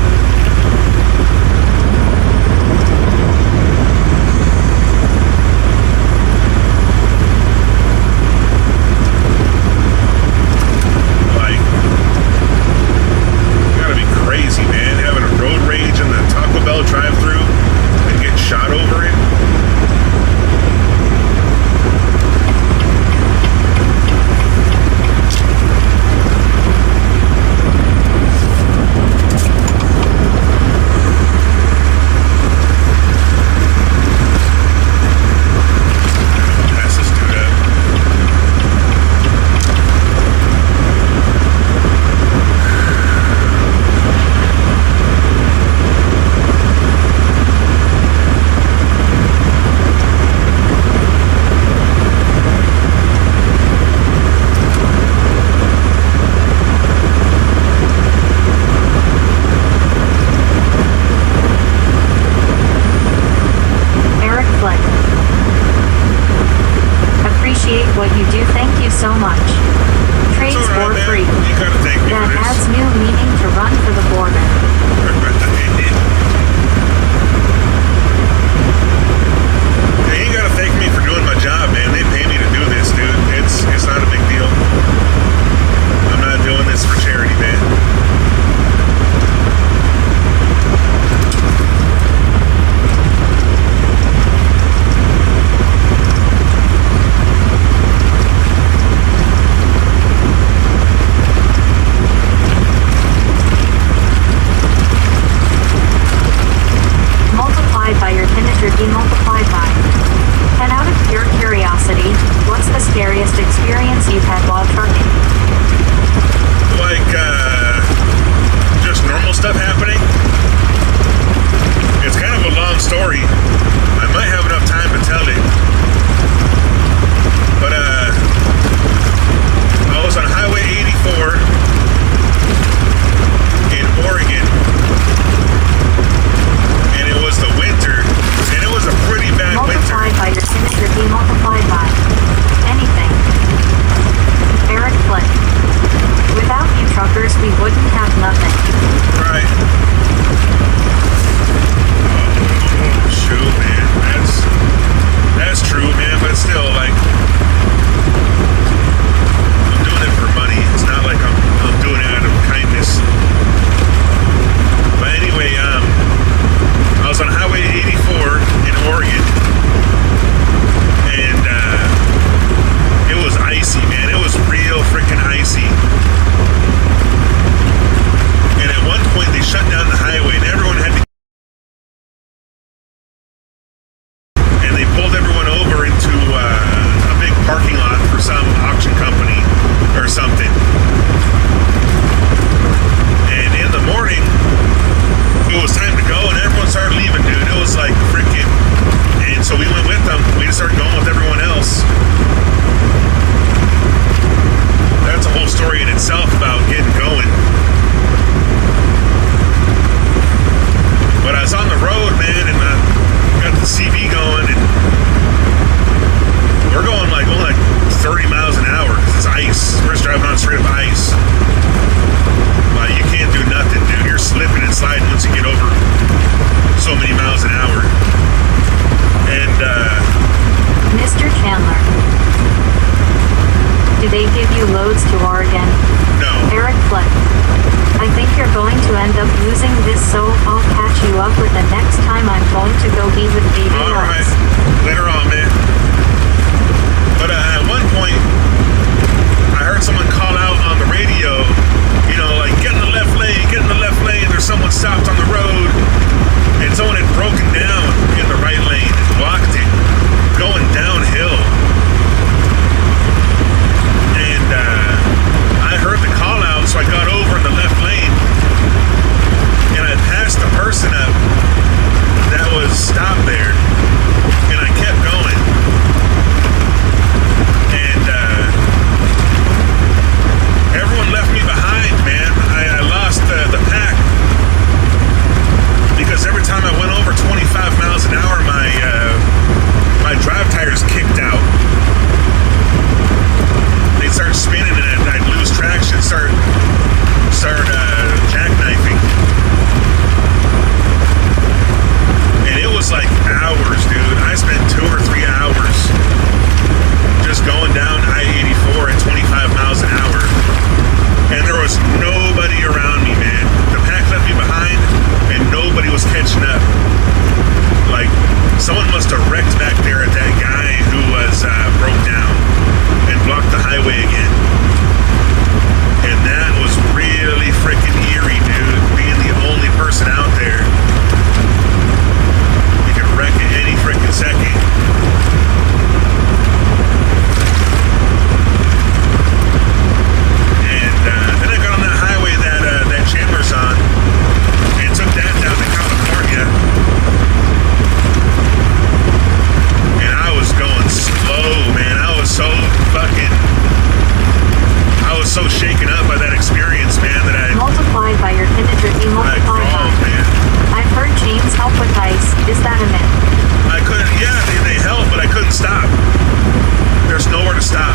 so much. Trades It's all for right, free. man. You gotta thank me That for this. adds new meaning to run for the border. Yeah, you gotta thank me for doing my job, man. They pay me to do this, dude. It's not a big deal. I'm not doing this for charity, man. Multiplied by your finisher demultiplied by. And out of pure curiosity, what's the scariest experience you've had while trucking? Like, just normal stuff happening. It's kind of a long story. I might have enough time to tell it. But, I was on Highway 84 in Oregon. And it was the winter. And it was a pretty bad winter. Multiplied by your finisher demultiplied by. Anything. Eric Flick. Without you truckers, we wouldn't have nothing. Right. Oh, shoot, man. That's true, man. But still, like, I'm doing it for money. It's not like I'm doing it out of kindness. But anyway, I was on Highway 84 in Oregon, and it was icy, man. It was real freaking icy. And at one point, they shut down the highway, and everyone had to. And they pulled everyone over into a big parking lot for some auction company or something. And in the morning, it was time to go, and everyone started leaving, dude. It was like freaking. And so we went with them. We just started going with everyone else. That's a whole story in itself about getting going. But I was on the road, man, and I got the CV going, and we're going like only like 30 miles an hour because it's ice. We're just driving on straight up ice. Like, you can't do nothing, dude. You're slipping and sliding once you get over so many miles an hour. And Mr. Chandler. Do they give you loads to Oregon? no. Eric Flick. I think you're going to end up losing this, so I'll catch you up with the next time I'm going to go be with baby All right. Lux. Later on, man. But at one point, I heard someone call out on the radio, you know, like, get in the left lane, get in the left lane. There's someone stopped on the road, and someone had broken down in the right lane and blocked it, going downhill. And I heard the call out, so I got over in the left lane, and I passed the person up that was stopped there, and I kept going. And everyone left me behind, man. I lost the pack because every time I went over 25 miles an hour, my drive tires kicked out. They'd start spinning, and I'd lose traction, start jackknifing. And it was like hours, dude. I spent 2 or 3 hours just going down I-84 at 25 miles an hour. And there was nobody around me, man. The pack left me behind, and nobody was catching up. Like, someone must have wrecked back there at that guy who was broke down and blocked the highway again. And that was really freaking eerie, dude. Being the only person out there. You could wreck at any freaking second. And then I got on that highway that Chandler's on and took that down to California. And I was going slow, man. I was so shaken up by that experience, man, that I Multiplied by your finisher demultiplied by. crawled, man. I've heard chains help with ice. Is that a myth? I couldn't, yeah, they helped, but I couldn't stop. There's nowhere to stop.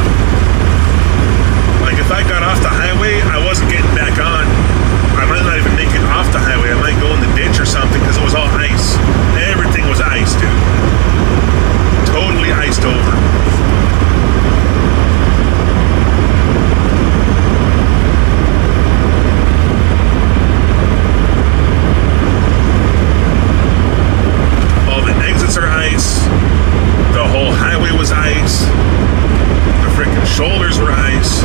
ice. The whole highway was ice. The freaking shoulders were ice.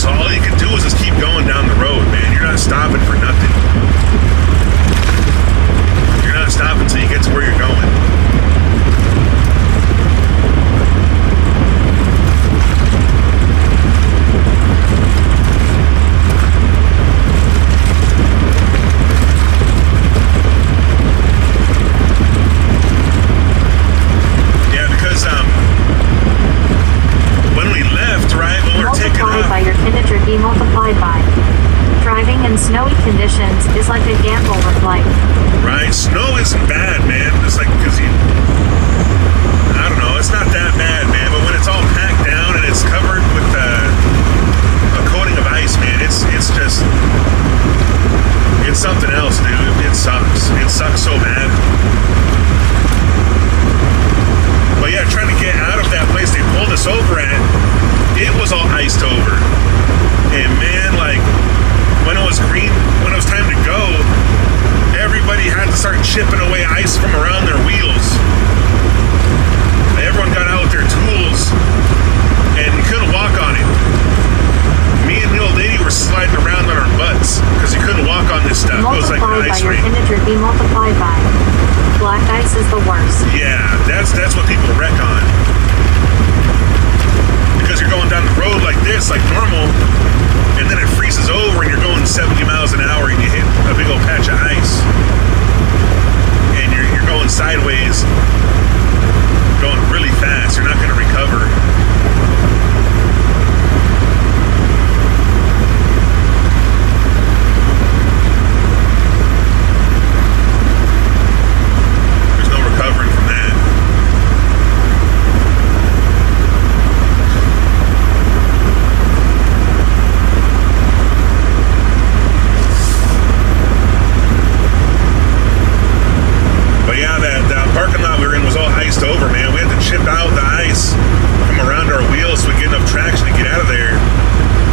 So all you can do is just keep going down the road, man. You're not stopping for nothing. You're not stopping until you get to where you're going. Multiplied by. Driving in snowy conditions is like a gamble with life. Right? Snow isn't bad, man. It's like, because I don't know, it's not that bad, man. But when it's all packed down and it's covered with a coating of ice, man, it's just, it's something else, dude. It sucks. It sucks so bad. But yeah, trying to get out of that place they pulled us over at, it was all iced over. And man, like, when it was green, when it was time to go, everybody had to start chipping away ice from around their wheels. Everyone got out with their tools, and you couldn't walk on it. Me and the old lady were sliding around on our butts, because you couldn't walk on this stuff. It was like an ice rink. Multiplied by your integer be multiplied by. Black ice is the worst. Yeah, that's what people wreck on. Because you're going down the road like this, like normal, and then it freezes over and you're going 70 miles an hour and you hit a big old patch of ice. And you're going sideways, going really fast. You're not going to recover. There's no recovering from that. Parking lot we were in was all iced over, man. We had to chip out the ice from around our wheels so we get enough traction to get out of there.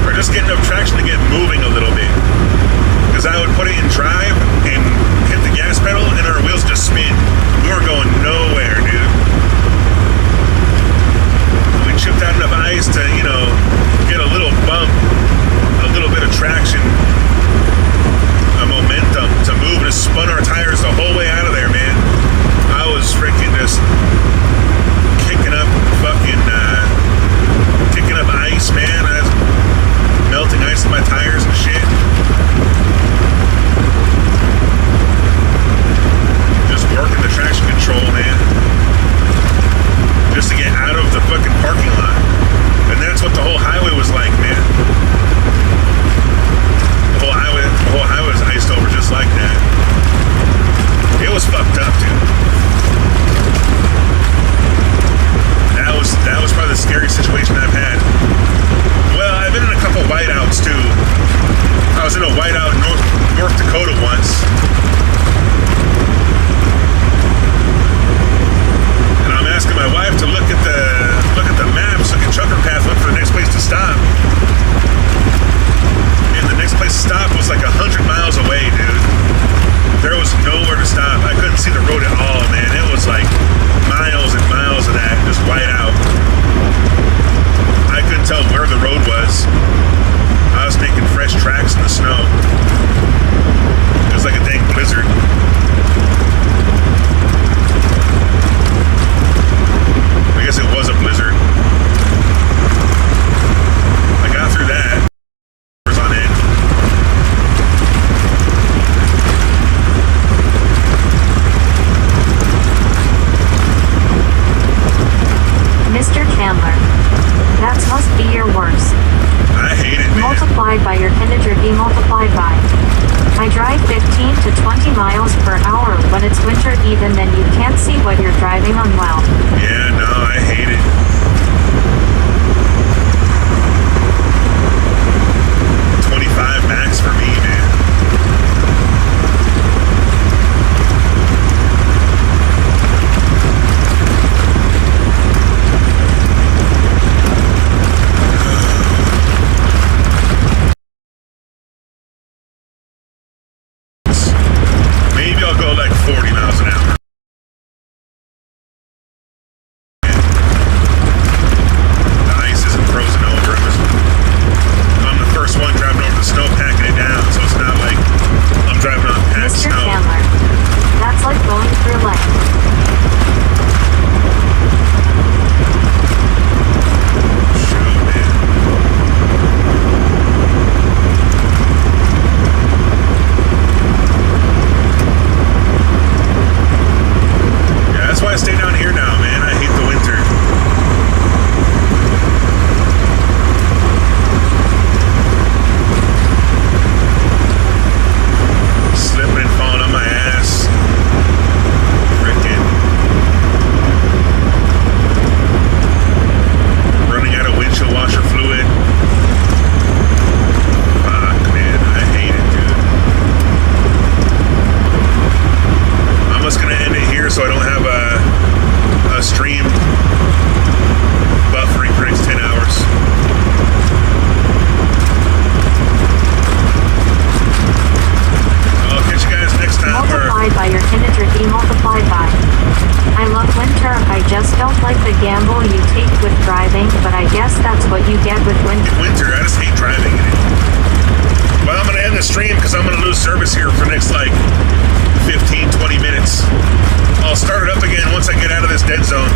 Or just get enough traction to get moving a little bit. Because I would put it in drive and hit the gas pedal and our wheels just spin. We were going nowhere, dude. We chipped out enough ice to, you know, get a little bump, a little bit of traction, a momentum to move, and spun our tires the whole way out of there, man. I was freaking just kicking up ice, man. I was melting ice in my tires and shit. Just working the traction control, man. Just to get out of the fucking parking lot. And that's what the whole highway was like, man. The whole highway was iced over just like that. It was fucked up, dude. That was probably the scariest situation I've had. Well, I've been in a couple whiteouts too. I was in a whiteout in North Dakota once. And I'm asking my wife to look at the map so I can chuck her path, look for the next place to stop. And the next place to stop was like 100 miles away, dude. There was nowhere to stop. I couldn't see the road at all, man. It was like miles and miles of that, just white out. I couldn't tell where the road was. I was making fresh tracks in the snow. It was like a dang blizzard. I guess it was a blizzard. I got through that. On end. Mr. Chandler, that must be your worst. I hate it, man. Multiplied by your integer be multiplied by. I drive 15 to 20 miles per hour when it's winter, even then you can't see what you're driving on well. Yeah, no, I hate it. Max for me, man. Maybe I'll go like 40 miles an hour. end it here so I don't have a stream buffering for the next 10 hours. I'll catch you guys next time. Multiplied by your teenager multiplied by. I love winter. I just don't like the gamble you take with driving, but I guess that's what you get with winter. Winter, I just hate driving in it. Well, I'm going to end the stream because I'm going to lose service here for the next like 15, 20 minutes. I'll start it up again once I get out of this dead zone.